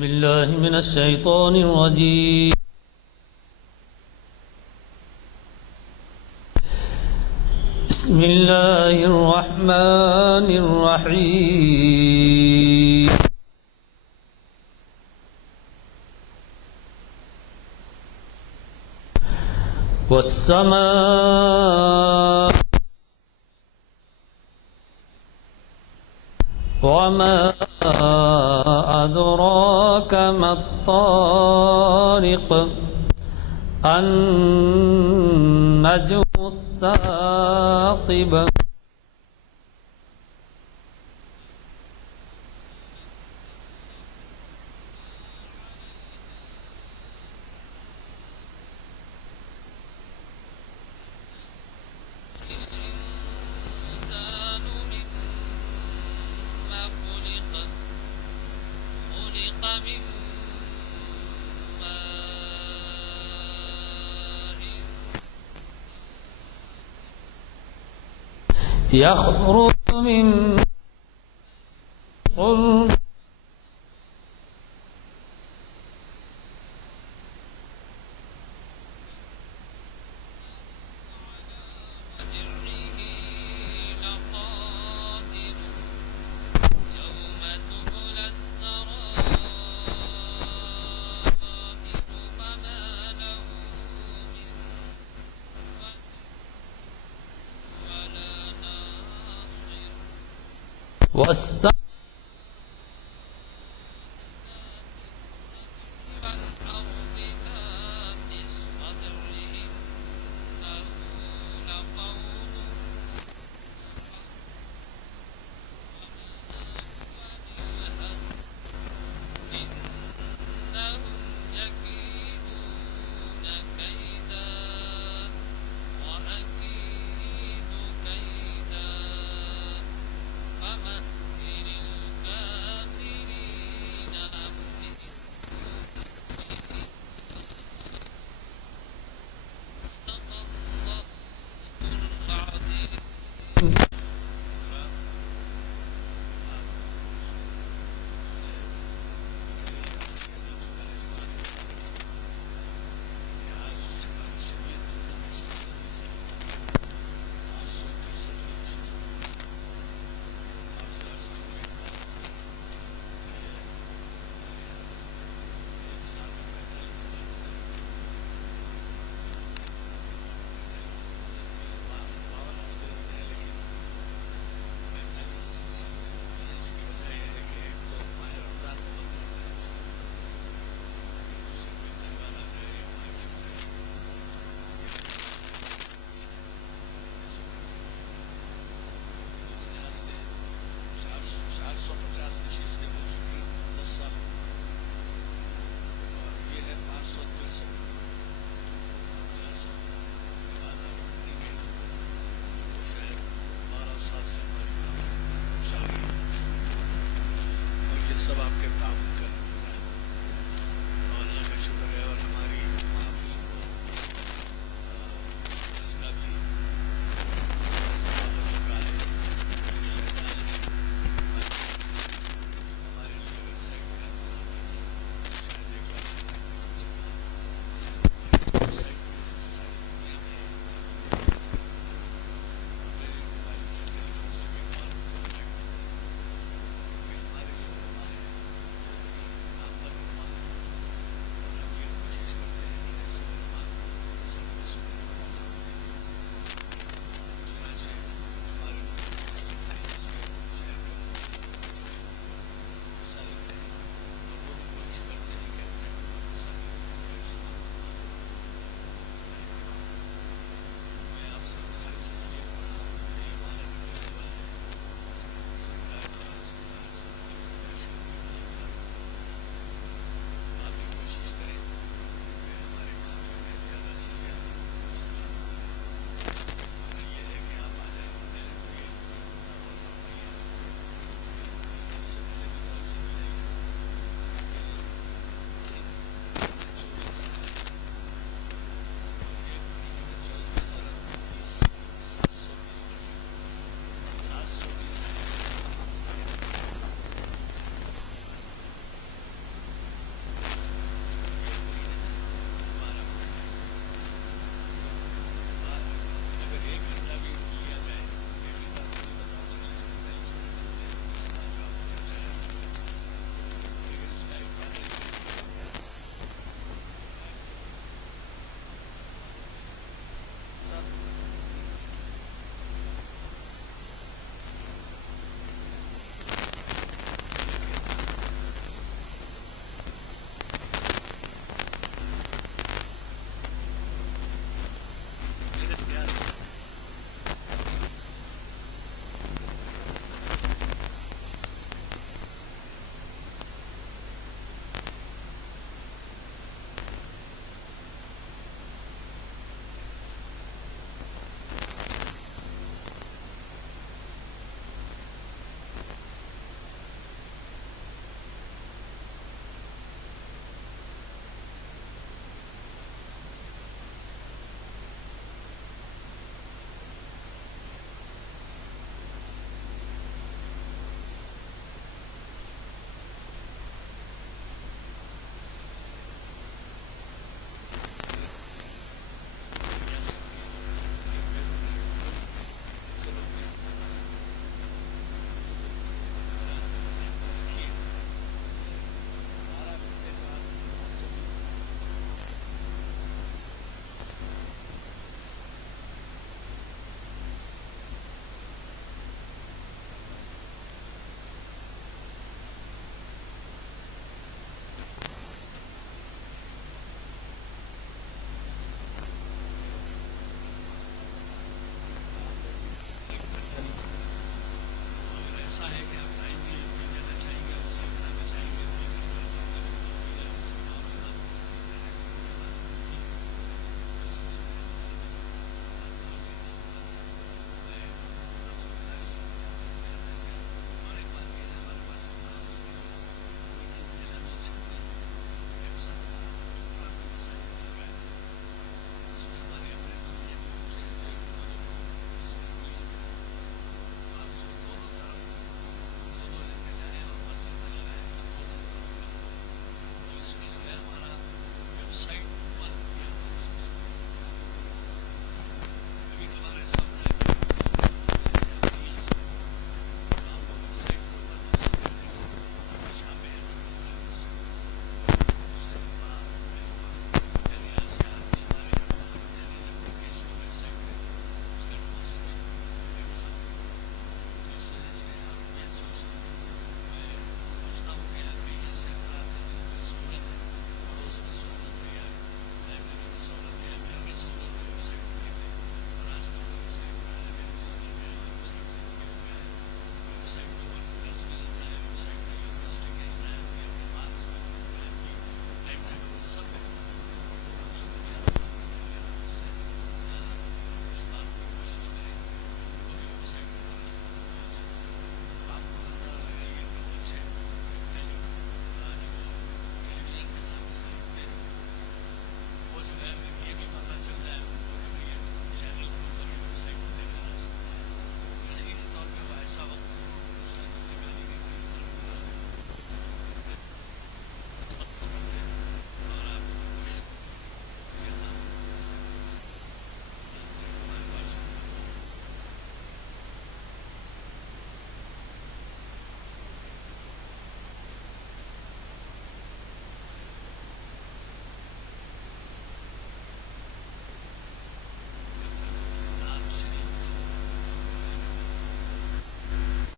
بالله من الشيطان الرجيم. بسم الله الرحمن الرحيم. والسماء وما أدراك ما الطارق النجم الثاقب الإنسان مما خلق من ماء يخرج من صلب وجعه لقادر يوم تبلى السرائر فما له من قوة ولا ناصر والسماء والأرض ذات الصدع إنه لقول بالهزل إنهم يكيدون كيدا وأكيد كيدا فمهل الكافرين أمهلهم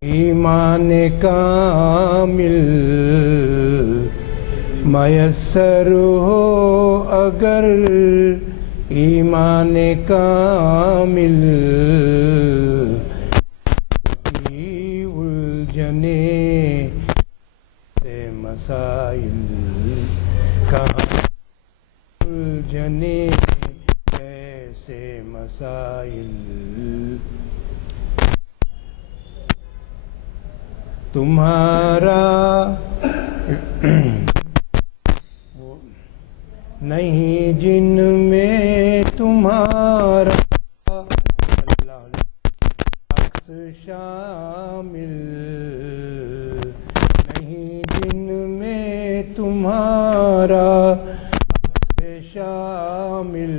ایمان کامل میسر ہو اگر ایمان کامل کی الجھنے سے مسائل کہاں الجھنے ایسے مسائل تمہارا نہیں جن میں تمہارا عکس شامل نہیں جن میں تمہارا عکس شامل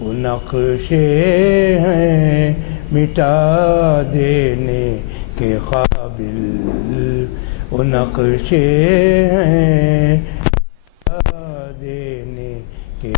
وہ نقشے ہیں مٹا دینے کے قابل وہ نقشے ہیں دینے کے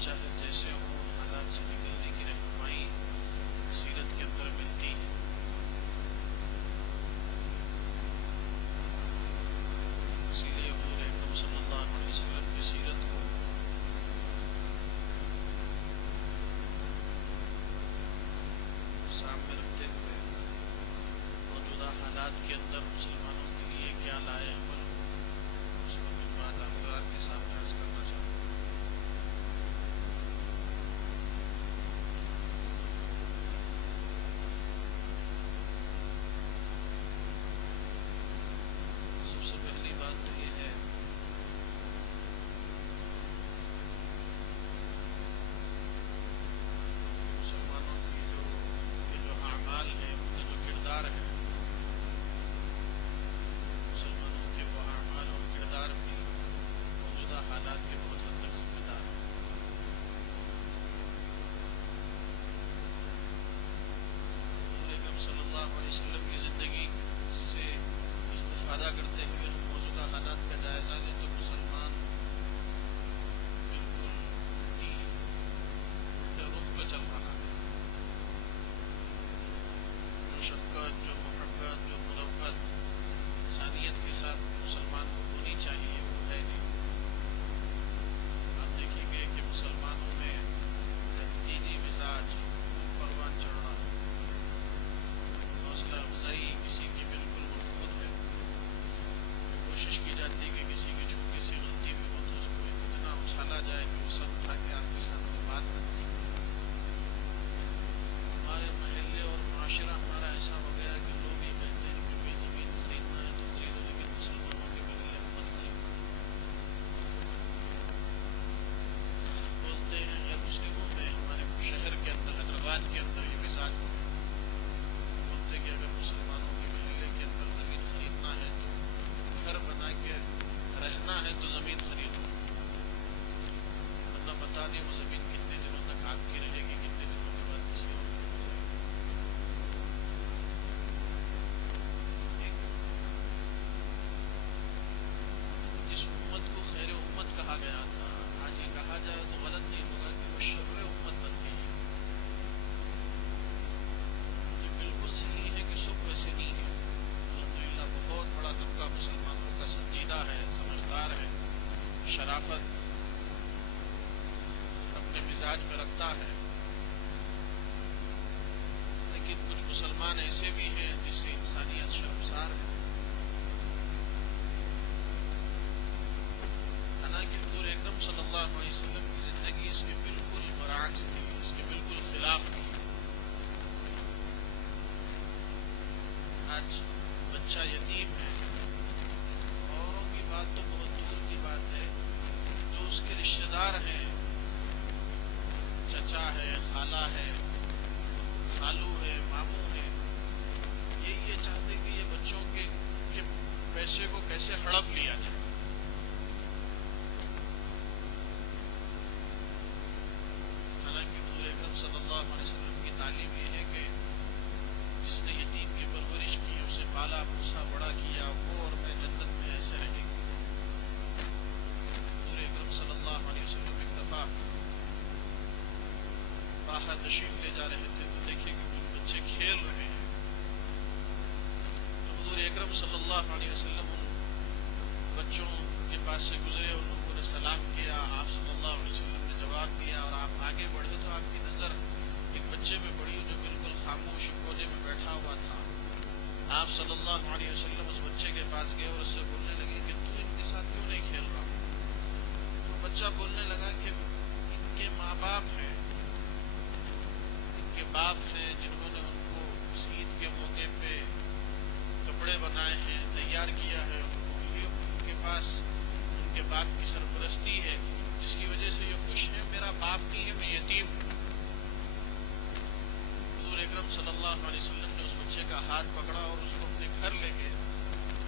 چاہے جیسے ہوں حالات سے نکلنے کی رہنمائی سیرت کے اندر ملتی ہے. اسی لیے حضور اکرم صلی اللہ علیہ وسلم کی سیرت کو سامنے رکھتے ہوئے موجودہ حالات کے اندر مسلمانوں کے لیے کیا لائے عمل اس پر بھی بات حضرات کے سامنے عرض کرنا چاہتا ہوں. سب سے پہلی بات تو یہ ہے مسلمانوں کی جو اعمال ہیں ان کا جو کردار ہے مسلمانوں کے جائزہ لیں تو مسلمان بالکل الٹے رخ پہ چل رہا ہے. جو شفقت، جو محبت، جو مروت انسانیت کے ساتھ مسلمان کو ہونی چاہیے وہ ہے نہیں. آپ دیکھیں گے کہ مسلمانوں میں دینی مزاج، پروان چڑھنا، حوصلہ افزائی کسی کی بالکل محفوظ ہے. کوشش کی جاتی ہے کہ کسی کی چھوٹی سی غلطی بھی ہو تو اس کو اتنا اچھالا جائے کہ وہ سر اٹھا کے آپ کے سامنے بات نہ کر سکے. ہمارے محلے اور معاشرہ ہمارا ایسا ہو گیا کہ لوگ یہ کہتے ہیں کہ کوئی زمین خریدنا ہے تو خریدو، لیکن مسلمانوں کے محلے میں مت خریدو. بولتے ہیں غیر مسلموں میں ہمارے شہر کے اندر، حیدرآباد کے اندر یہ مزاج ہو گیا. بولتے کہ اگر مسلمانوں کے محلے کے اندر زمین خریدنا ہے تو گھر بنا کے رہنا ہے تو زمین خریدو، ورنہ پتہ نہیں وہ زمین کتنے دنوں تک آپ کی رہے گی، کتنے دنوں کے بعد کسی اور کو ملے گی. جس امت کو خیر امت کہا گیا تھا، آج یہ کہا جائے تو غلط نہیں ہوگا کہ وہ شر امت بن گئی ہے. یہ بالکل صحیح ہے کہ سب ویسے نہیں ہے. الحمدللہ بہت بڑا طبقہ مسلمانوں کا سنجیدہ ہے، سمجھدار ہے، شرافت اپنے مزاج میں رکھتا ہے. لیکن کچھ مسلمان ایسے بھی ہیں جس سے انسانیت شرمسار ہے. حالانکہ حضور اکرم صلی اللہ علیہ وسلم کی زندگی اس کے بالکل برعکس تھی، اس کے بالکل خلاف تھی. آج بچہ یتیم ہے، اوروں کی بات تو بہت دور کی بات ہے، جو اس کے رشتہ دار ہیں، چچا ہے، خالہ ہے، خالو ہے، ماموں ہے، یہ چاہتے کہ یہ بچوں کے پیسے کو کیسے ہڑپ لیا جائے. حالانکہ حضور اکرم صلی اللہ علیہ وسلم کی تعلیم یہ ہے کہ جس نے یتیم کی پرورش کی، اسے پالا پوسا بڑا کیا، وہ اور میں جنت میں ایسے رہیں گے. حضور اکرم صلی اللہ علیہ وسلم ایک دفعہ باہر تشریف لے جا رہے تھے تو دیکھیں کہ کچھ بچے کھیل رہے ہیں. تو حضور اکرم صلی اللہ علیہ وسلم ان بچوں کے پاس سے گزرے، ان لوگوں نے سلام کیا، آپ صلی اللہ علیہ وسلم نے جواب دیا، اور آپ آگے بڑھے تو آپ کی نظر ایک بچے میں پڑی جو بالکل خاموش کونے میں بیٹھا ہوا تھا. آپ صلی اللہ علیہ وسلم اس بچے کے پاس گئے اور اس سے بولنے لگے کہ تو ان کے ساتھ کیوں نہیں کھیل رہا؟ تو بچہ بولنے لگا کہ ان کے ماں باپ ہیں، ان کے باپ ہیں جنہوں نے ان کو اس عید کے موقع پہ کپڑے بنائے ہیں، تیار کیا ہے، یہ ان کے پاس ان کے باپ کی سرپرستی ہے جس کی وجہ سے یہ خوش ہیں. میرا باپ نہیں ہے، میں یتیم ہوں. حضور اکرم صلی اللہ علیہ وسلم نے اس بچے کا ہاتھ پکڑا اور اس کو اپنے گھر لے گئے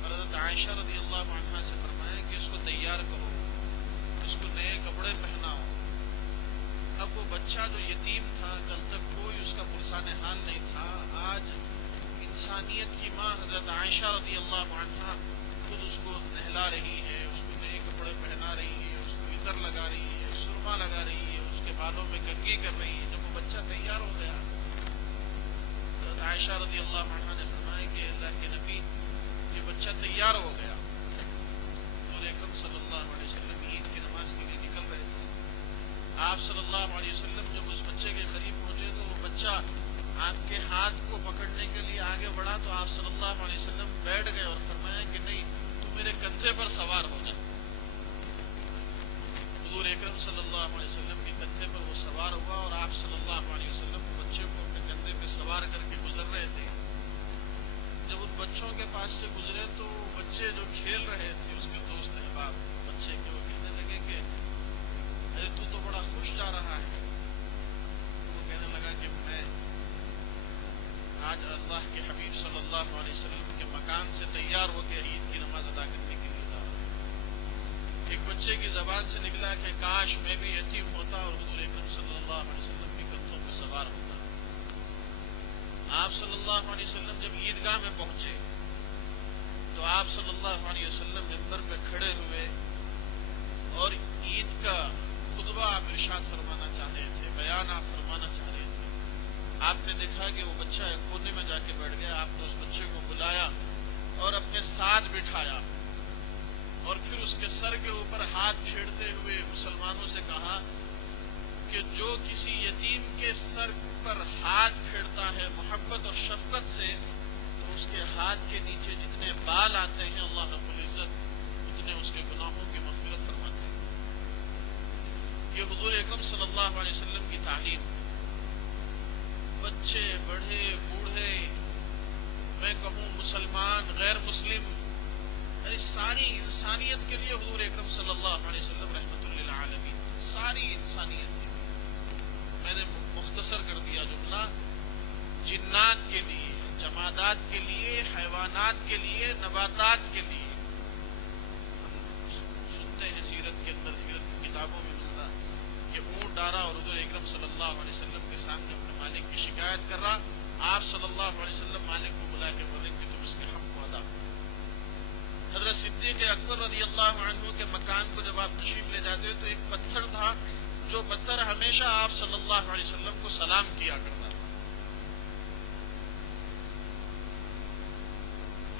اور حضرت عائشہ رضی اللہ عنہا سے فرمایا کہ اس کو تیار کرو، اس کو نئے کپڑے پہناؤ. اب وہ بچہ جو یتیم تھا، کل تک کوئی اس کا پرسان حال نہیں تھا، آج انسانیت کی ماں حضرت عائشہ رضی اللہ عنہا خود اس کو نہلا رہی ہے، اس کو نئے کپڑے پہنا رہی ہے، اس کو عطر لگا رہی ہے، سرما لگا رہی ہے، اس کے بالوں میں کنگھی کر رہی ہے. جب وہ بچہ تیار ہو گیا، حضرت عائشہ رضی اللہ عنہا نے فرمایا کہ اللہ کے نبی، یہ بچہ تیار ہو گیا. حضور اکرم صلی اللہ علیہ وسلم عید کی نماز کے لیے نکل رہے تھے. آپ صلی اللہ علیہ وسلم جب اس بچے کے قریب پہنچے تو وہ بچہ آپ کے ہاتھ کو پکڑنے کے لیے آگے بڑھا تو آپ صلی اللہ علیہ وسلم بیٹھ گئے اور فرمایا کہ نہیں، تو میرے کندھے پر سوار ہو جا. حضور اکرم صلی اللہ علیہ وسلم کے کندھے پر وہ سوار ہوا اور آپ صلی اللہ علیہ وسلم وہ بچے کو اپنے کندھے پہ سوار کر کے گزر رہے تھے. جب ان بچوں کے پاس سے گزرے تو بچے جو کھیل رہے تھے، اس کے دوست احباب بچے کے، وہ کہنے لگے کہ ارے تو بڑا خوش جا رہا ہے. وہ کہنے لگا کہ میں آج اللہ کے حبیب صلی اللہ علیہ وسلم کے مکان سے تیار ہو کے عید کی نماز ادا کرنے کے لیے جا رہا ہوں. ایک بچے کی زبان سے نکلا کہ کاش میں بھی یتیم ہوتا اور حضور اکرم صلی اللہ علیہ وسلم کے کندھوں پہ سوار ہوتا. آپ صلی اللہ علیہ وسلم جب عیدگاہ میں پہنچے تو تو آپ صلی اللہ علیہ وسلم منبر پہ کھڑے ہوئے اور عید کا خطبہ آپ ارشاد فرمانا چاہ رہے تھے، بیان آپ فرمانا چاہ رہے تھے۔ آپ نے دیکھا کہ وہ بچہ ایک کونے میں جا کے بیٹھ گیا، آپ نے اس بچے کو بلایا اور اپنے ساتھ بٹھایا اور پھر اس کے سر کے اوپر ہاتھ پھیرتے ہوئے مسلمانوں سے کہا کہ جو کسی یتیم کے سر پر ہاتھ پھیرتا ہے محبت اور شفقت سے، تو اس کے ہاتھ کے نیچے جتنے بال آتے ہیں اللہ رب العزت اتنے اس کے گناہوں کی مغفرت فرماتے ہیں۔ یہ حضور اکرم صلی اللہ علیہ وسلم کی تعلیم، بچے بڑھے بوڑھے، میں کہوں مسلمان غیر مسلم، یعنی ساری انسانیت کے لیے حضور اکرم صلی اللہ علیہ وسلم رحمت للعالمین، ساری انسانیت کے لیے۔ میں نے مختصر کر دیا جملہ، جنات کے لیے، جمادات کے لیے، حیوانات کے لیے، نباتات کے لیے۔ ہم سنتے ہیں سیرت کے اندر، سیرت کی کتابوں میں ملتا کہ اونٹ ڈارا اور حضور اکرم صلی اللہ علیہ وسلم کے سامنے اپنے مالک کی شکایت کر رہا، آپ صلی اللہ علیہ وسلم مالک کو بلا کے بولیں کہ تم اس کے حق کو ادا کرو۔ حضرت صدیق اکبر رضی اللہ عنہ کے مکان کو جب آپ تشریف لے جاتے تو ایک پتھر تھا، جو پتھر ہمیشہ آپ صلی اللہ علیہ وسلم کو سلام کیا کرتا تھا،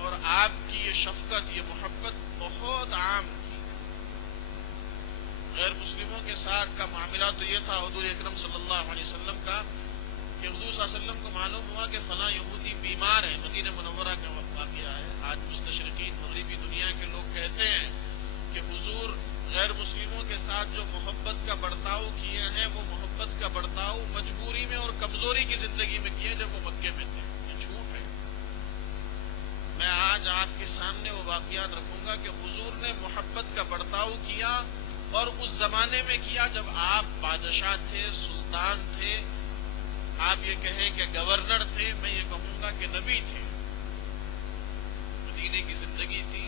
اور آپ کی یہ شفقت، یہ محبت بہت عام تھی۔ غیر مسلموں کے ساتھ کا معاملہ تو یہ تھا حضور اکرم صلی اللہ علیہ وسلم کا کہ حضور صلی اللہ علیہ وسلم کو معلوم ہوا کہ فلاں یہودی بیمار ہے، مدینہ منورہ کا واقعہ ہے۔ آج مستشرقین مغربی دنیا کے لوگ کہتے ہیں کہ حضور غیر مسلموں کے ساتھ جو محبت کا برتاؤ کیے ہیں، وہ محبت کا برتاؤ مجبوری میں اور کمزوری کی زندگی میں کیے جب وہ مکے میں تھے۔ یہ جھوٹ ہے۔ میں آج آپ کے سامنے وہ واقعات رکھوں گا کہ حضور نے محبت کا برتاؤ کیا، اور اس زمانے میں کیا جب آپ بادشاہ تھے، سلطان تھے، آپ یہ کہیں کہ گورنر تھے، میں یہ کہوں گا کہ نبی تھے۔ مدینے کی زندگی تھی،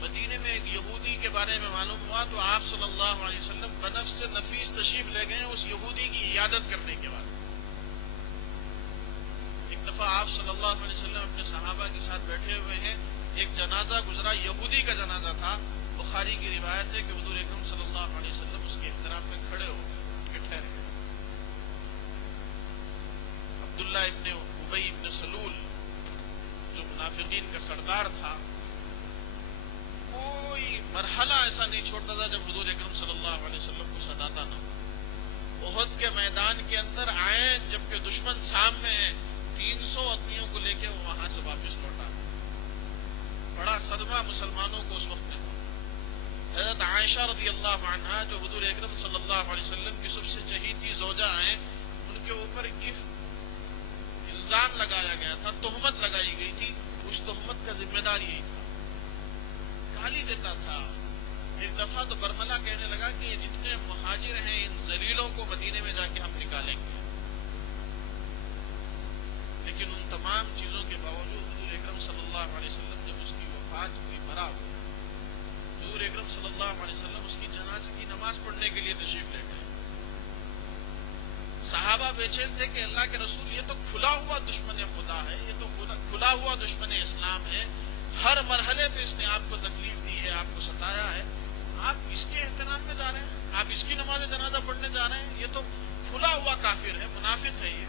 مدینے میں ایک یہودی کے بارے میں معلوم ہوا تو آپ صلی اللہ علیہ وسلم بنفس سے نفیس تشریف لے گئے اس یہودی کی عیادت کرنے کے واسطے۔ ایک دفعہ آپ صلی اللہ علیہ وسلم اپنے صحابہ کے ساتھ بیٹھے ہوئے ہیں، ایک جنازہ گزرا، یہودی کا جنازہ تھا۔ بخاری کی روایت ہے کہ حضور اکرم صلی اللہ علیہ وسلم اس کے احترام میں کھڑے ہو گئے کہ ٹھہر گئے۔ عبداللہ ابن ابی ابن سلول جو منافقین کا سردار تھا، کوئی مرحلہ ایسا نہیں چھوڑتا تھا جب حضور اکرم صلی اللہ علیہ وسلم کو ستاتا نہ ہو۔ احد کے میدان کے اندر آئے جبکہ دشمن سامنے ہے، 300 آدمیوں کو لے کے وہ وہاں سے واپس لوٹا۔ بڑا صدمہ مسلمانوں کو اس وقت میں ہوا۔ حضرت عائشہ رضی اللہ عنہا جو حضور اکرم صلی اللہ علیہ وسلم کی سب سے چہیتی زوجہ ہیں، ان کے اوپر الزام لگایا گیا تھا، تہمت لگائی گئی تھی، اس تہمت کا ذمہ دار یہی تھا، گالی دیتا تھا۔ ایک دفعہ تو برملا کہنے لگا کہ یہ جتنے مہاجر ہیں ان ذلیلوں کو مدینے میں جا کے ہم نکالیں گے۔ لیکن ان تمام چیزوں کے باوجود حضور اکرم صلی اللہ علیہ وسلم جب اس کی وفات ہوئی، مرا ہوئی، حضور اکرم صلی اللہ علیہ وسلم اس کی جنازے کی نماز پڑھنے کے لیے تشریف لے گئے۔ صحابہ بے چین تھے کہ اللہ کے رسول یہ تو کھلا ہوا دشمن خدا ہے، یہ تو کھلا ہوا دشمن اسلام ہے، ہر مرحلے پہ اس نے آپ کو تکلیف دی ہے، آپ کو ستایا ہے، آپ اس کے احترام میں جا رہے ہیں، آپ اس کی نماز جنازہ پڑھنے جا رہے ہیں، یہ تو کھلا ہوا کافر ہے، منافق ہے یہ۔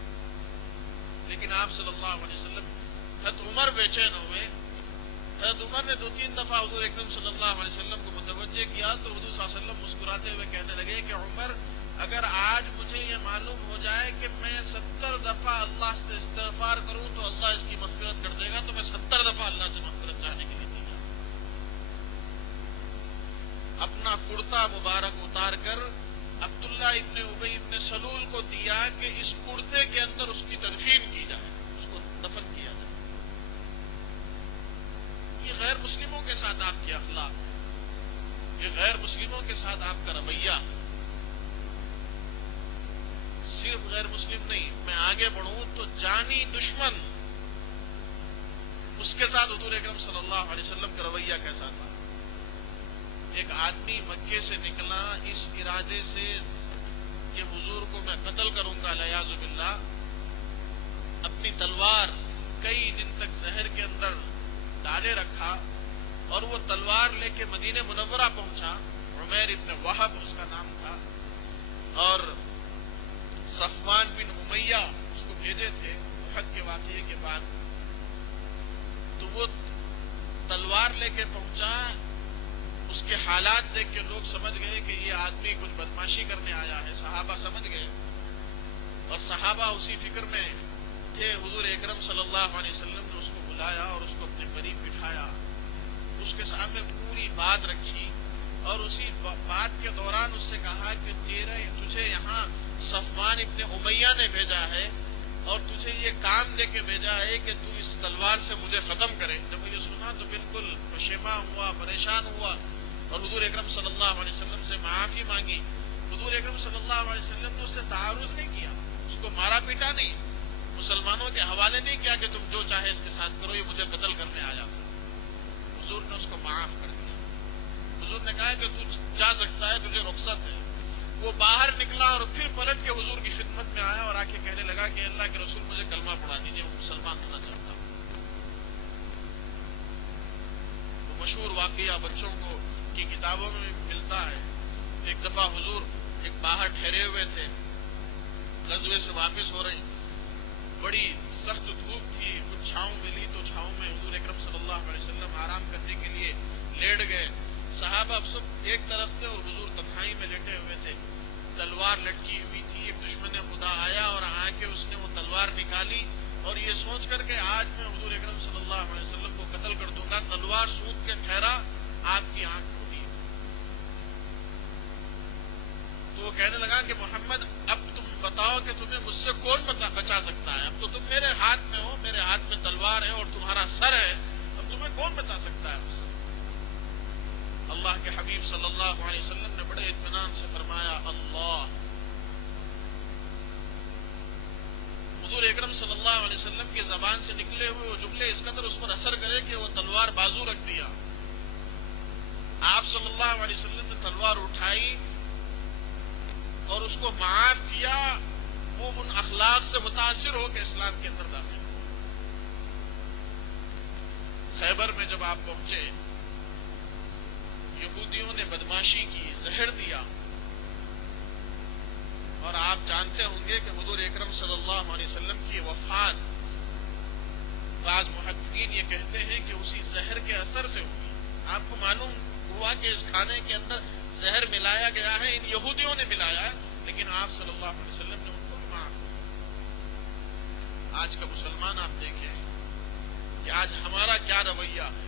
لیکن آپ صلی اللہ علیہ وسلم، حضرت عمر بے چین ہوئے۔ حضرت عمر نے 2-3 دفعہ حضور اکرم صلی اللہ علیہ وسلم کو متوجہ کیا تو حضور صلی اللہ علیہ وسلم مسکراتے ہوئے کہنے لگے کہ عمر، اگر آج مجھے یہ معلوم ہو جائے کہ میں 70 دفعہ اللہ سے استغفار کروں تو اللہ اس کی مغفرت کر دے گا، تو میں 70 دفعہ اللہ سے مغفرت چاہنے کے لیے تیار۔ اپنا کرتا مبارک اتار کر عبداللہ ابن ابی ابن سلول کو دیا کہ اس کرتے کے اندر اس کی تدفین کی جائے، اس کو دفن کیا جائے۔ یہ غیر مسلموں کے ساتھ آپ کے اخلاق ہے، یہ غیر مسلموں کے ساتھ آپ کا رویہ ہے۔ صرف غیر مسلم نہیں، میں آگے بڑھوں تو جانی دشمن، اس کے ساتھ حضور اکرم صلی اللہ علیہ وسلم کا رویہ کیسا تھا؟ ایک آدمی مکے سے نکلا اس ارادے سے کہ حضور کو میں قتل کروں گا والعیاذ باللہ، اپنی تلوار کئی دن تک زہر کے اندر ڈالے رکھا اور وہ تلوار لے کے مدینہ منورہ پہنچا. عمیر ابن وہب اس کا نام تھا, اور صفوان بن امیہ اس کو بھیجے تھے احد کے واقعے کے بعد. تو وہ تلوار لے کے پہنچا. اس کے حالات دیکھ کے لوگ سمجھ گئے کہ یہ آدمی کچھ بدماشی کرنے آیا ہے. صحابہ سمجھ گئے, اور صحابہ اسی فکر میں تھے. حضور اکرم صلی اللہ علیہ وسلم نے اس کو بلایا اور اس کو اپنے قریب بٹھایا, اس کے سامنے پوری بات رکھی, اور اسی بات کے دوران اس سے کہا کہ تجھے یہاں صفوان ابن امیہ نے بھیجا ہے اور تجھے یہ کام دے کے بھیجا ہے کہ تو اس تلوار سے مجھے ختم کرے. جب یہ سنا تو بالکل پشیماں ہوا, پریشان ہوا, اور حضور اکرم صلی اللہ علیہ وسلم سے معافی مانگی. حضور اکرم صلی اللہ علیہ وسلم نے اس سے تعارض نہیں کیا, اس کو مارا پیٹا نہیں, مسلمانوں کے حوالے نہیں کیا کہ تم جو چاہے اس کے ساتھ کرو, یہ مجھے قتل کرنے آیا. حضور نے اس کو معاف کر دیا. حضور نے کہا کہ تو جا سکتا ہے, تجھے رخصت ہے. وہ باہر نکلا اور پھر پلٹ کے حضور کی خدمت میں آیا اور آ کے کہنے لگا کہ اللہ کے رسول مجھے کلمہ پڑھا دیجیے, وہ مسلمان ہونا چاہتا ہوں. وہ مشہور واقعہ بچوں کو کی کتابوں میں ملتا ہے. ایک دفعہ حضور ایک باہر ٹھہرے ہوئے تھے, غزوے سے واپس ہو رہے, بڑی سخت دھوپ تھی, کچھ چھاؤں ملی تو چھاؤں میں حضور اکرم صلی اللہ علیہ وسلم آرام کرنے کے لیے لیٹ گئے. صحابہ اب سب ایک طرف تھے اور حضور تنہائی میں لیٹے ہوئے تھے. تلوار لٹکی ہوئی تھی. ایک دشمن خدا آیا اور آ کے اس نے وہ تلوار نکالی, اور یہ سوچ کر کہ آج میں حضور اکرم صلی اللہ علیہ وسلم کو قتل کر دوں گا. تلوار سوکھ کے ٹھہرا, آپ کی آنکھ کھلی. تو وہ کہنے لگا کہ محمد اب تم بتاؤ کہ تمہیں مجھ سے کون بچا سکتا ہے. اب تو تم میرے ہاتھ میں ہو, میرے ہاتھ میں تلوار ہے اور تمہارا سر ہے, اب تمہیں کون بچا سکتا ہے مجھ سے. اللہ کے حبیب صلی اللہ علیہ وسلم نے بڑے اطمینان سے فرمایا اللہ. حضور اکرم صلی اللہ علیہ وسلم کی زبان سے نکلے ہوئے وہ جملے اس قدر اس پر اثر کرے کہ وہ تلوار بازو رکھ دیا. آپ صلی اللہ علیہ وسلم نے تلوار اٹھائی اور اس کو معاف کیا. وہ ان اخلاق سے متاثر ہو کے اسلام کے اندر داخل ہو. خیبر میں جب آپ پہنچے, یہودیوں نے بدماشی کی, زہر دیا, اور آپ جانتے ہوں گے کہ حضور اکرم صلی اللہ علیہ وسلم کی وفات بعض محققین یہ کہتے ہیں کہ اسی زہر کے اثر سے ہوئی. آپ کو معلوم ہوا کہ اس کھانے کے اندر زہر ملایا گیا ہے, ان یہودیوں نے ملایا ہے, لیکن آپ صلی اللہ علیہ وسلم نے ان کو بھی معاف کیا. آج کا مسلمان آپ دیکھیں کہ آج ہمارا کیا رویہ ہے,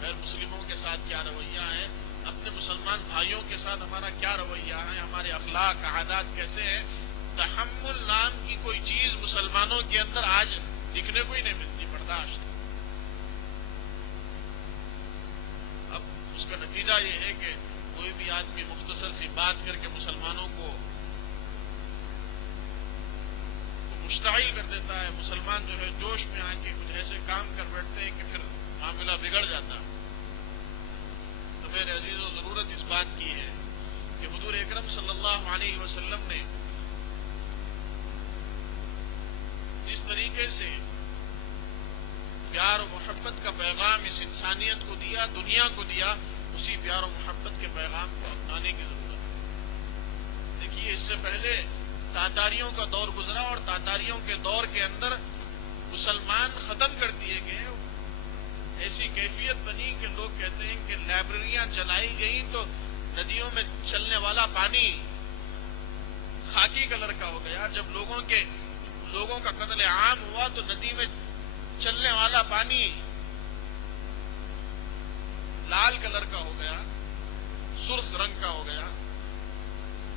غیر مسلموں کے ساتھ کیا رویہ ہے, اپنے مسلمان بھائیوں کے ساتھ ہمارا کیا رویہ ہے, ہمارے اخلاق عادات کیسے ہیں. تحمل نام کی کوئی چیز مسلمانوں کے اندر آج دکھنے کو ہی نہیں ملتی, برداشت. اب اس کا نتیجہ یہ ہے کہ کوئی بھی آدمی مختصر سی بات کر کے مسلمانوں کو مشتعل کر دیتا ہے. مسلمان جو ہے جوش میں آ کے کچھ ایسے کام کر بیٹھتے ہیں کہ پھر معاملہ بگڑ جاتا ہے. تو میرے عزیزوں, ضرورت اس بات کی ہے کہ حضور اکرم صلی اللہ علیہ وسلم نے جس طریقے سے پیار و محبت کا پیغام اس انسانیت کو دیا, دنیا کو دیا, اسی پیار و محبت کے پیغام کو اپنانے کی ضرورت ہے. دیکھیے, اس سے پہلے تاتاریوں کا دور گزرا, اور تاتاریوں کے دور کے اندر مسلمان ختم کر دیے گئے. ایسی کیفیت بنی کہ لوگ کہتے ہیں کہ لائبریریاں چلائی گئیں تو ندیوں میں چلنے والا پانی خاکی کلر کا ہو گیا. جب لوگوں کا قتل عام ہوا تو ندی میں چلنے والا پانی لال کلر کا ہو گیا, سرخ رنگ کا ہو گیا.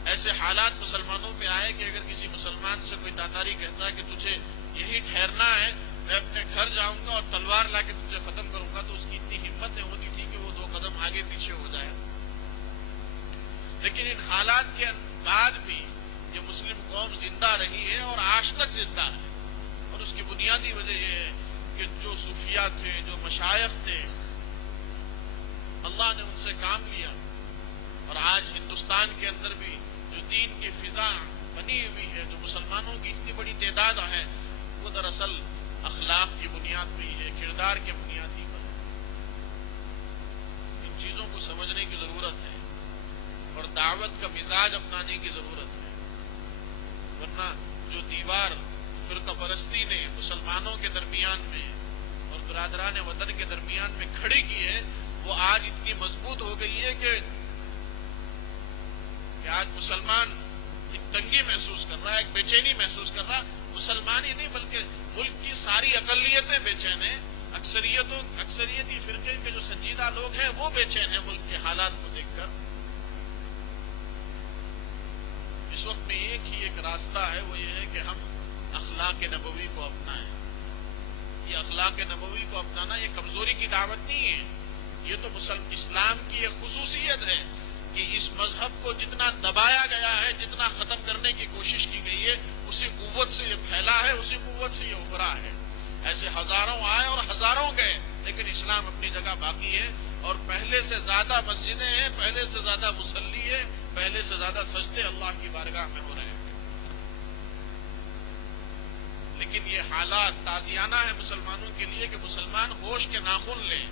ایسے حالات مسلمانوں پہ آئے کہ اگر کسی مسلمان سے کوئی تاتاری کہتا ہے کہ تجھے یہی ٹھہرنا ہے, میں اپنے گھر جاؤں گا اور تلوار لا کے تجھے ختم کروں گا, تو اس کی اتنی ہمت نہیں ہوتی تھی کہ وہ 2 قدم آگے پیچھے ہو جائے. لیکن ان حالات کے بعد بھی یہ مسلم قوم زندہ رہی ہے اور آج تک زندہ ہے. اور اس کی بنیادی وجہ یہ ہے کہ جو صوفیاء تھے, جو مشائخ تھے, اللہ نے ان سے کام لیا. اور آج ہندوستان کے اندر بھی جو دین کی فضا بنی ہوئی ہے, جو مسلمانوں کی اتنی بڑی تعداد ہے, وہ دراصل اخلاق کی بنیاد پہ ہی ہے کردار کے بنیادی پر ہے۔ ان چیزوں کو سمجھنے کی ضرورت ہے اور دعوت کا مزاج اپنانے کی ضرورت ہے، ورنہ جو دیوار فرقہ پرستی نے مسلمانوں کے درمیان میں اور برادران وطن کے درمیان میں کھڑی کی ہے، وہ آج اتنی مضبوط ہو گئی ہے کہ آج مسلمان ایک تنگی محسوس کر رہا ہے، ایک بے چینی محسوس کر رہا۔ مسلمان ہی نہیں بلکہ ملک کی ساری اقلیتیں بے چین ہیں، اکثریتی فرقے کے جو سنجیدہ لوگ ہیں وہ بے چین ہیں ملک کے حالات کو دیکھ کر۔ اس وقت میں ایک راستہ ہے، وہ یہ ہے کہ ہم اخلاق نبوی کو اپنائیں۔ یہ اخلاق نبوی کو اپنانا یہ کمزوری کی دعوت نہیں ہے، یہ تو اسلام کی ایک خصوصیت ہے کہ اس مذہب کو جتنا دبایا گیا ہے، جتنا ختم کرنے کی کوشش کی گئی ہے، اسی قوت سے یہ پھیلا ہے، اسی قوت سے یہ ابھرا ہے۔ ایسے ہزاروں آئے اور ہزاروں گئے، لیکن اسلام اپنی جگہ باقی ہے، اور پہلے سے زیادہ مسجدیں ہیں، پہلے سے زیادہ مصلی ہے، پہلے سے زیادہ سجدے اللہ کی بارگاہ میں ہو رہے ہیں۔ لیکن یہ حالات تازیانہ ہے مسلمانوں کے لیے کہ مسلمان ہوش کے ناخن لیں،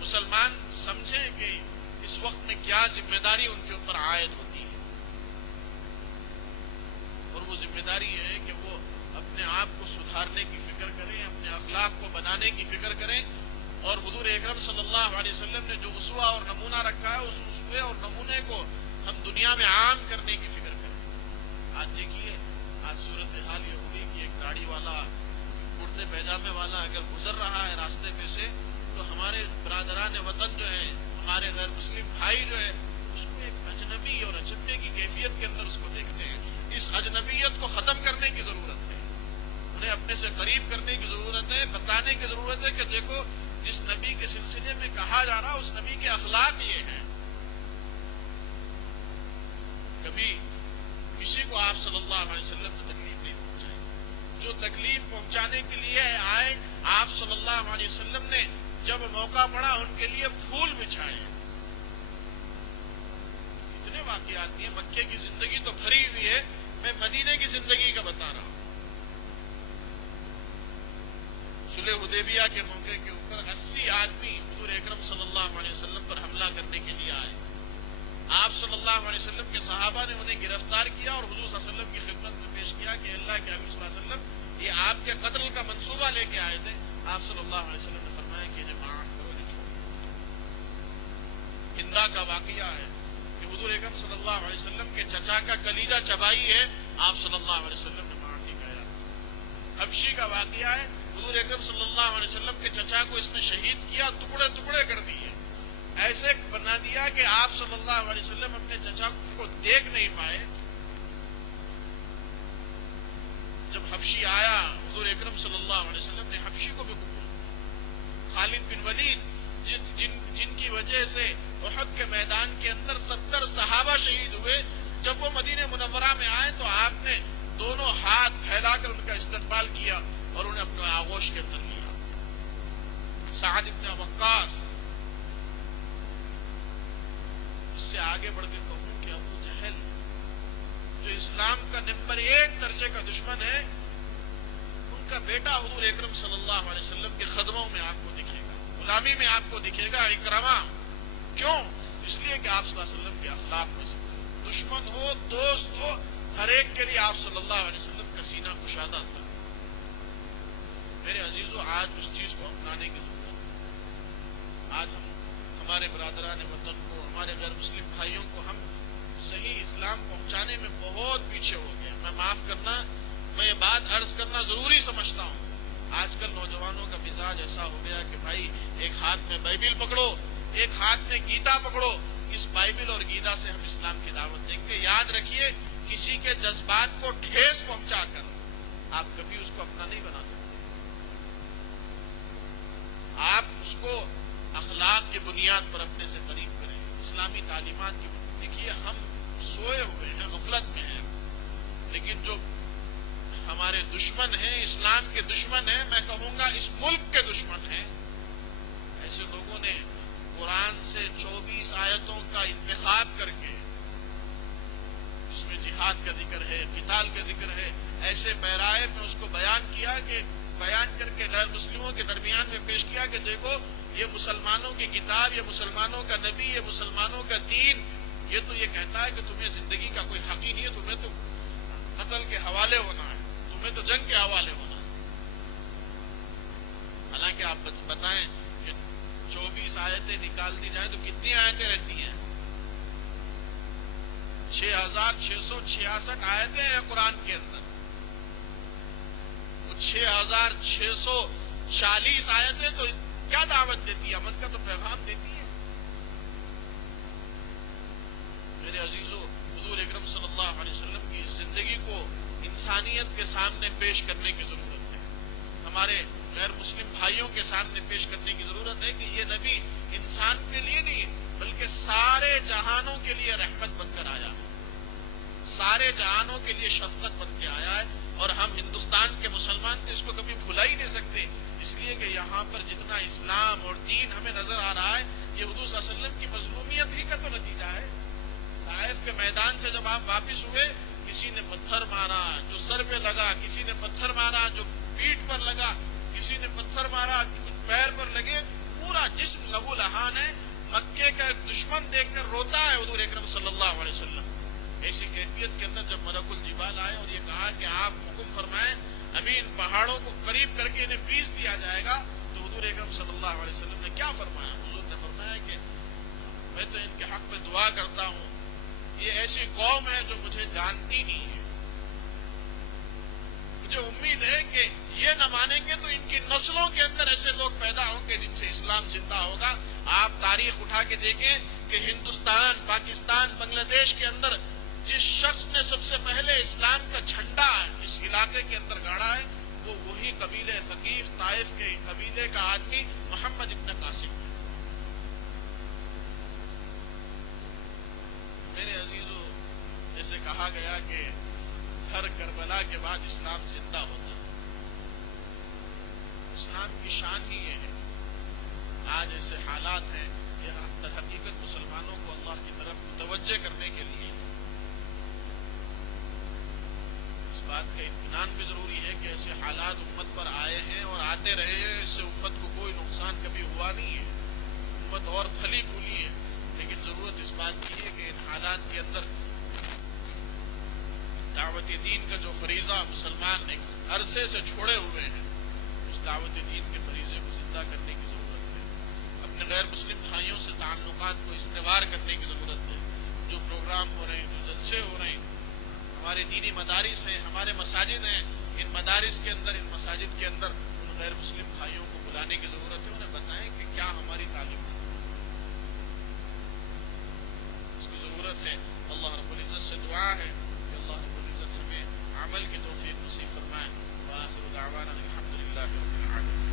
مسلمان سمجھیں کہ اس وقت میں کیا ذمہ داری ان کے اوپر عائد ہوتی ہے، اور وہ ذمہ داری یہ ہے کہ وہ اپنے آپ کو سدھارنے کی فکر کریں، اپنے اخلاق کو بنانے کی فکر کریں، اور حضور اکرم صلی اللہ علیہ وسلم نے جو اسوہ اور نمونہ رکھا ہے، اس اسوے اور نمونے کو ہم دنیا میں عام کرنے کی فکر کریں۔ آج دیکھیے، آج صورتحال یہ ہوئی کہ ایک داڑھی والا، کرتے پیجامے والا اگر گزر رہا ہے راستے پہ سے، تو ہمارے برادران وطن جو ہیں، ہمارے غیر مسلم بھائی جو ہے، اس کو ایک اجنبی اور اچنبے کی کیفیت کے اندر اس کو دیکھتے ہیں۔ اس اجنبیت کو ختم کرنے کی ضرورت ہے، انہیں اپنے سے قریب کرنے کی ضرورت ہے، بتانے کی ضرورت ہے کہ دیکھو جس نبی کے سلسلے میں کہا جا رہا اس نبی کے اخلاق یہ ہیں۔ کبھی کسی کو آپ صلی اللہ علیہ وسلم نے تکلیف نہیں پہنچائی، جو تکلیف پہنچانے کے لیے آئے آپ صلی اللہ علیہ وسلم نے جب موقع پڑا ان کے لیے پھول بچھائے۔ کتنے واقعات ہیں، مکے کی زندگی تو بھری ہوئی ہے، میں مدینے کی زندگی کا بتا رہا ہوں۔ صلح حدیبیہ کے موقع کے اوپر 80 آدمی حضور اکرم صلی اللہ علیہ وسلم پر حملہ کرنے کے لیے آئے۔ آپ صلی اللہ علیہ وسلم کے صحابہ نے انہیں گرفتار کیا اور حضور صلی اللہ علیہ وسلم کی خدمت میں پیش کیا کہ اللہ کے حبیب صلی اللہ علیہ وسلم یہ آپ کے قتل کا منصوبہ لے کے آئے تھے۔ آپ صلی اللہ علیہ وسلم نے فرمایا کہ انہیں معاف کرو، انہیں چھوڑ دو۔ ہندا کا واقعہ ہے کہ حضور اکرم صلی اللہ علیہ وسلم کے چچا کا کلیجہ چبائی ہے، آپ صلی اللہ علیہ وسلم نے معافی کا اعلان کیا۔ حبشی کا واقعہ ہے، حضور اکرم صلی اللہ علیہ وسلم کے چچا کو اس نے شہید کیا، ٹکڑے ٹکڑے کر دیے، ایسے بنا دیا کہ آپ صلی اللہ علیہ وسلم اپنے چچا کو دیکھ نہیں پائے۔ جب حبشی آیا حضور اکرم صلی اللہ علیہ وسلم نے حبشی کو بھی قبول کیا۔ خالد بن ولید جن کی وجہ سے احد کے میدان کے اندر 70 صحابہ شہید ہوئے، جب وہ مدینہ منورہ میں آئے تو آپ نے دونوں ہاتھ پھیلا کر ان کا استقبال کیا اور انہیں اپنے آغوش کے اندر لیا۔ سعد بن وقاص، اس سے آگے بڑھ کے کہوں کہ ابو جہل جو اسلام کا نمبر 1 درجے کا دشمن ہے، ان کا بیٹا حضور اکرم صلی اللہ علیہ وسلم کے خدموں میں آپ کو دکھے گا، غلامی میں آپ کو دکھے گا، اکرما۔ کیوں؟ اس لیے کہ آپ صلی اللہ علیہ وسلم کے اخلاق میں سے دشمن ہو دوست ہو، ہر ایک کے لیے آپ صلی اللہ علیہ وسلم کا سینہ کشادہ تھا۔ میرے عزیزو، آج اس چیز کو اپنانے کی ضرورت ہے۔ آج ہم ہمارے برادران وطن کو، ہمارے غیر مسلم بھائیوں کو ہم صحیح اسلام پہنچانے میں بہت پیچھے ہو گئے۔ میں معاف کرنا، میں یہ بات عرض کرنا ضروری سمجھتا ہوں۔ آج کل نوجوانوں کا مزاج ایسا ہو گیا کہ بھائی ایک ہاتھ میں بائبل پکڑو، ایک ہاتھ میں گیتا پکڑو، اس بائبل اور گیتا سے ہم اسلام کی دعوت دیں گے۔ یاد رکھیے، کسی کے جذبات کو ٹھیس پہنچا کر آپ کبھی اس کو اپنا نہیں بنا سکتے۔ آپ اس کو اخلاق کی بنیاد پر اپنے سے قریب کریں، اسلامی تعلیمات کی بنیاد۔ دیکھیے، ہم سوئے ہوئے ہیں، غفلت میں ہیں، لیکن جو ہمارے دشمن ہیں، اسلام کے دشمن ہیں، میں کہوں گا اس ملک کے دشمن ہیں، ایسے لوگوں نے قرآن سے 24 آیتوں کا انتخاب کر کے، جس میں جہاد کا ذکر ہے، قتال کا ذکر ہے، ایسے پیرائے میں اس کو بیان کیا کہ بیان کر کے غیر مسلموں کے درمیان میں پیش کیا کہ دیکھو یہ مسلمانوں کی کتاب، یہ مسلمانوں کا نبی، یہ مسلمانوں کا دین، یہ تو یہ کہتا ہے کہ تمہیں زندگی کا کوئی حق ہی نہیں ہے، تمہیں تو قتل کے حوالے ہونا ہے، تمہیں تو جنگ کے حوالے ہونا ہے۔ حالانکہ آپ بتائیں کہ 24 آیتیں نکال دی جائیں تو کتنی آیتیں رہتی ہیں؟ 6666 آیتیں ہیں قرآن کے اندر، 6640 آیتیں تو کیا دعوت دیتی ہے؟ امن کا تو پیغام دیتی ہے۔ میرے عزیزو، حضور اکرم صلی اللہ علیہ وسلم کی زندگی کو انسانیت کے سامنے پیش کرنے کی ضرورت ہے، ہمارے غیر مسلم بھائیوں کے سامنے پیش کرنے کی ضرورت ہے کہ یہ نبی انسان کے لیے نہیں بلکہ سارے جہانوں کے لیے رحمت بن کر آیا ہے، سارے جہانوں کے لیے شفقت بن کے آیا ہے، اور ہم ہندوستان کے مسلمان تو اس کو کبھی بھلا ہی نہیں سکتے، اس لیے کہ یہاں پر جتنا اسلام اور دین ہمیں نظر آ رہا ہے یہ حضور صلی اللہ علیہ وسلم کی مظلومیت ہی کا تو نتیجہ ہے۔ طائف کے میدان سے جب آپ واپس ہوئے، کسی نے پتھر مارا جو سر پہ لگا، کسی نے پتھر مارا جو پیٹھ پر لگا، کسی نے پتھر مارا کچھ پیر پر لگے، پورا جسم لہو لہان ہے۔ مکے کا ایک دشمن دیکھ کر روتا ہے حضور اکرم صلی اللہ علیہ وسلم۔ ایسی کیفیت کے اندر جب ملک الجبال آئے اور یہ کہا کہ آپ حکم فرمائیں ابھی ان پہاڑوں کو قریب کر کے انہیں بیچ دیا جائے گا، تو حضور اکرم صلی اللہ علیہ وسلم نے کیا فرمایا؟ حضور نے فرمایا کہ میں تو ان کے حق میں دعا کرتا ہوں، یہ ایسی قوم ہے جو مجھے جانتی نہیں ہے، مجھے امید ہے کہ یہ نہ مانیں گے تو ان کی نسلوں کے اندر ایسے لوگ پیدا ہوں گے جن سے اسلام زندہ ہوگا۔ آپ تاریخ اٹھا کے دیکھیں کہ ہندوستان، پاکستان، بنگلہ دیش کے اندر جس شخص نے سب سے پہلے اسلام کا جھنڈا اس علاقے کے اندر گاڑا ہے وہ وہی قبیلے ثقیف، طائف کے قبیلے کا آدمی محمد ابن قاسم ہے۔ میرے عزیزو، جیسے کہا گیا کہ ہر کربلا کے بعد اسلام زندہ ہوتا ہے، اسلام کی شان ہی یہ ہے۔ آج ایسے حالات ہیں، یہ در حقیقت مسلمانوں کو اللہ کی طرف متوجہ کرنے کے لیے اس بات کا اطمینان بھی ضروری ہے کہ ایسے حالات امت پر آئے ہیں اور آتے رہے ہیں، اس سے امت کو کوئی نقصان کبھی ہوا نہیں ہے، امت اور پھلی پھولی ہے، لیکن ضرورت اس بات کی ہے کہ ان حالات کے اندر دعوت دین کا جو فریضہ مسلمان عرصے سے چھوڑے ہوئے ہیں، اس دعوت دین کے فریضے کو زندہ کرنے کی ضرورت ہے، اپنے غیر مسلم بھائیوں سے تعلقات کو استوار کرنے کی ضرورت ہے۔ جو پروگرام ہو رہے ہیں، جو جلسے ہو رہے ہیں، ہمارے دینی مدارس ہیں، ہمارے مساجد ہیں، ان مدارس کے اندر، ان مساجد کے اندر ان غیر مسلم بھائیوں کو بلانے کی ضرورت ہے، انہیں بتائیں کہ کیا ہماری تعلیم ہے، اس کی ضرورت ہے۔ اللہ رب العزت سے دعا ہے کہ اللہ رب العزت ہمیں عمل کی توفیق نصیب فرمائے۔ وآخر دعوانا الحمدللہ رب العالمین۔